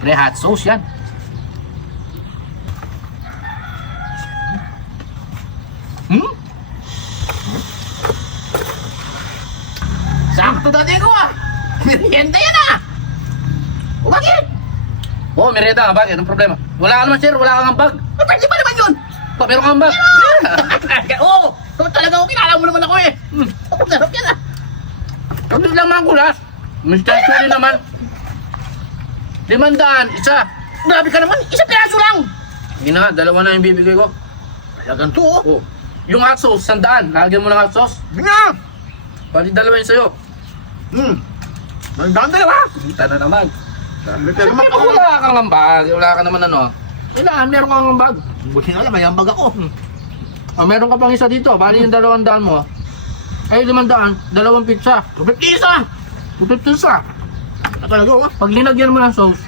Pre, hot sauce yan. Hmm? Sakto dati ko ah. Merienda yan ah. O bakit? Oo, merienda nga. Bakit? Anong problema? Wala ka naman, sir. Wala kang ambag. Pwede ba naman yun? Pa, meron kang ambag. Oo. Kung talaga ako, kinala mo naman ako eh. Ako narap yan ah. Kung lang mga kulas. Mr. Sorry naman. 500, isa. Grabe ka naman. Isang piraso lang. Hindi na nga. 2 na yung bibigay ko. Talagang to oh. Oh. Yung hot sauce, 100. Lagyan mo ng hot sauce. Nga! Pati 2 yun sa'yo. Magandang dalawa! Kita na naman. Pero Siyempre, kung wala kang ambag, wala ka naman ano. Kailangan, meron kang ambag. buti na lang, may ambag ako. O, meron ka pang isa dito. Bali yung 200 mo. Ay, 500. 2 pizza. Tupit isa! 250 isa. Talaga oh. Pag linagyan mo ng sauce,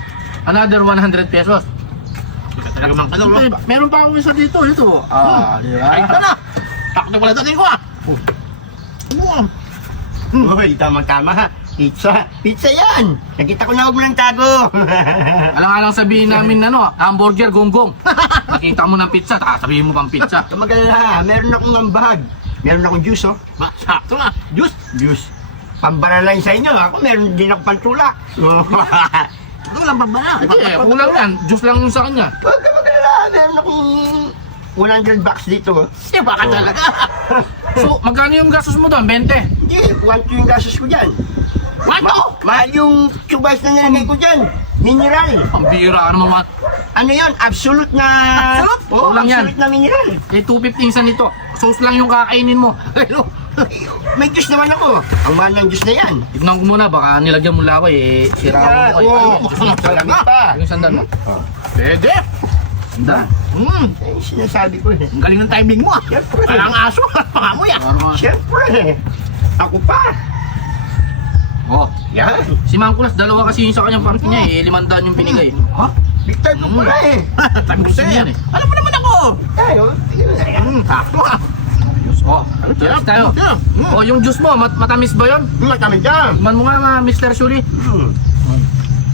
another 100 pesos. Talaga mang kalong. Siyempre, meron pa akong isa dito. Ito. Di ba? Ay, ito na! Takto pala tatin ko ah! Uy, tama-tama ha. Pizza! Pizza yan! Nakita ko na huwag mo ng tago! Alang-alang sabihin namin hamburger gonggong. Nakita mo ng pizza, sabihin mo pang pizza. Kamagala, meron akong ambag. Meron akong juice oh. Sakto nga, juice! Juice. Pambara lang sa inyo, ako meron din ako pantulak. Ito lang pambara. Hindi, kulang yan. Juice lang yun sa kanya. Huwag ka magalala, meron akong 100 bucks dito. Eh, baka talaga. So, magkano yung gastos mo doon? 20? Hindi, 1 yung gastos ko dyan. What? Mahal yung tubas na nilagay ko dyan. Mineral. Ang bira naman mga. Ano yan? Absolute na... Absolute? Oo, Kulang yan. absolute na mineral. Eh, 250 isa nito. Sauce lang yung kakainin mo. Ano? May juice naman ako. Ang mahal ng juice na yan. Tignan ko muna, baka nilagyan mo laway eh. Sira mo. Oo. Talaga pa. Yung sandan mo. Pwede. Sandan. Eh, sinasabi ko eh. Ang galing ng timing mo ah. Siyempre. Parang aso. Pangamoy ah. Siyempre. Ako pa. Oh. Yan. Si Mangkulas, 2 kasi yung sa kanyang pangit niya eh. 500 yung binigay. Ha? Big time ko pala eh. Gusto niya yan eh. Alam mo naman ako. Tayo. Sakto ah. Oh, cheers tayo. Oh, yung juice mo, matamis ba yun? Matamin dyan. Man mo nga, Mr. Shuri.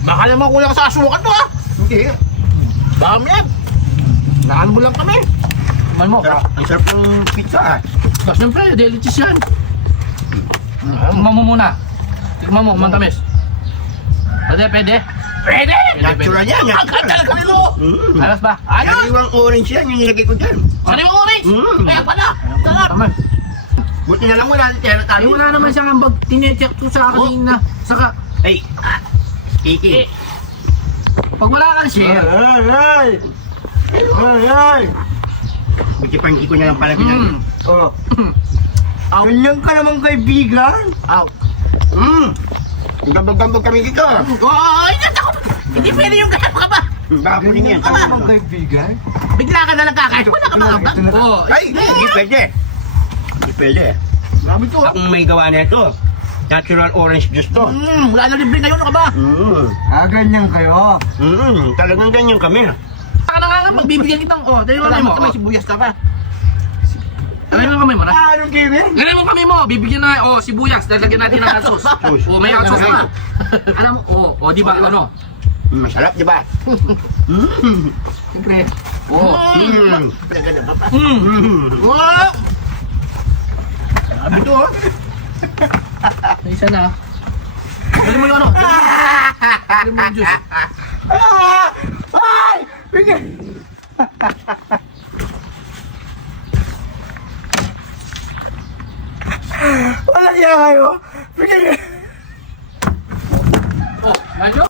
Baka naman kulang sa asukan to ah. Hindi. Baka mo yan. Naan mo lang kami. Man mo. Ang sarap ng pizza ah. Siyempre, delicious yan. Tikman mo muna. Tikman mo, matamis. Pwede, pwede. Pwede! Natural yan. Ang ganda talaga nito! Alas ba? Sariwang orange yan yung nilagay ko dyan. Sariwang orange! Kaya pala! Tama. Buti na lang wala natin Ay, wala naman siyang ambag. Tinecheck ko sa kanina. Saka, Ay, Kiki. pag wala kang share, Ay! Ay! Buti pa hindi ko na lang pala ginagawa. Oh. Ganyan ka naman kaibigan. out. Gambag-gambag kami dito. Ay, nasa ko! Hindi pwede yung kaya ka ba? Baka po rin yan. Kaibigan? Bigla ka na nagkakain. Wala ka mga ambag? Oo. Ay, hindi pwede. Hindi pwede. Grabe to. Akong may gawa na ito. Natural orange juice to. Wala na libre ngayon, ano ka ba? Ganyan kayo. Talagang ganyan kami. Saka na nga, magbibigyan kitang, tayo kamay mo. May sibuyas ka pa. Tayo mo kamay mo na. Anong gaming? Ganun mo kami mo, bibigyan na, sibuyas, lalagyan natin ng hot sauce. May hot sauce pa. Alam mo, di ba, ano? Masarap, di ba? Siyempre. Wow! Sabi to, oh. Isa na. Dali mo yung ano? Dali mo yung juice. Ay! Bigyan! Wala niya kayo! Bigyan! Ganyo?